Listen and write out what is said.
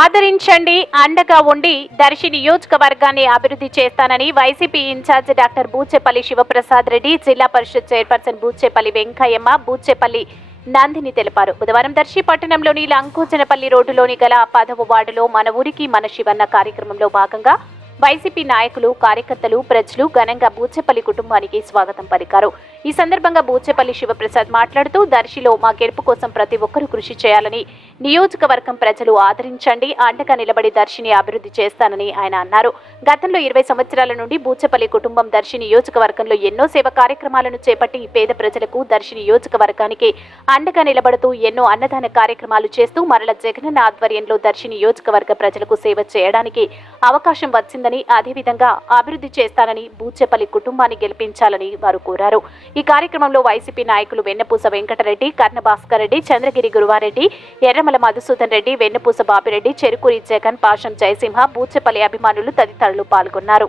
ఆదరించండి అండగా ఉండి దర్శి నియోజకవర్గాన్ని అభివృద్ధి చేస్తానని YCP in charge doctor Buchepalli Sivaprasad Reddy జిల్లా పరిషత్ చైర్పర్సన్ బూచెపల్లి వెంకయ్యమ్మ బూచెపల్లి నందిని తెలిపారు. బుధవారం దర్శి పట్టణంలోని లంకోజనపల్లి రోడ్డులోని గల పదవ వార్డులో మన ఊరికి మన శివన్న కార్యక్రమంలో భాగంగా వైసీపీ నాయకులు కార్యకర్తలు ప్రజలు ఘనంగా బూచెపల్లి కుటుంబానికి స్వాగతం పలికారు. ఈ సందర్భంగా బూచెపల్లి శివప్రసాద్ మాట్లాడుతూ దర్శిలో మా గెలుపు కోసం ప్రతి ఒక్కరూ కృషి చేయాలని నియోజకవర్గం ప్రజలు ఆదరించండి అండగా నిలబడి దర్శిని అభివృద్ధి చేస్తానని ఆయన అన్నారు. గతంలో ఇరవై సంవత్సరాల నుండి బూచపల్లి కుటుంబం దర్శి నియోజకవర్గంలో ఎన్నో సేవ కార్యక్రమాలను చేపట్టి పేద ప్రజలకు దర్శి నియోజకవర్గానికి అండగా నిలబడుతూ ఎన్నో అన్నదాన కార్యక్రమాలు చేస్తూ మరల జగనన్న ఆధ్వర్యంలో దర్శి నియోజకవర్గ ప్రజలకు సేవ చేయడానికి అవకాశం వచ్చిందని అదేవిధంగా అభివృద్ధి చేస్తానని బూచెపల్లి కుటుంబాన్ని గెలిపించాలని వారు కోరారు. ఈ కార్యక్రమంలో వైసీపీ నాయకులు వెన్నపూస వెంకటరెడ్డి కర్ణభాస్కర్ రెడ్డి చంద్రగిరి గురువారెడ్డి ఎర్రమల మధుసూదన్ రెడ్డి వెన్నపూస బాపిరెడ్డి చెరుకూరి జగన్ పాషం జయసింహ బూచెపల్లి అభిమానులు తదితరులు పాల్గొన్నారు.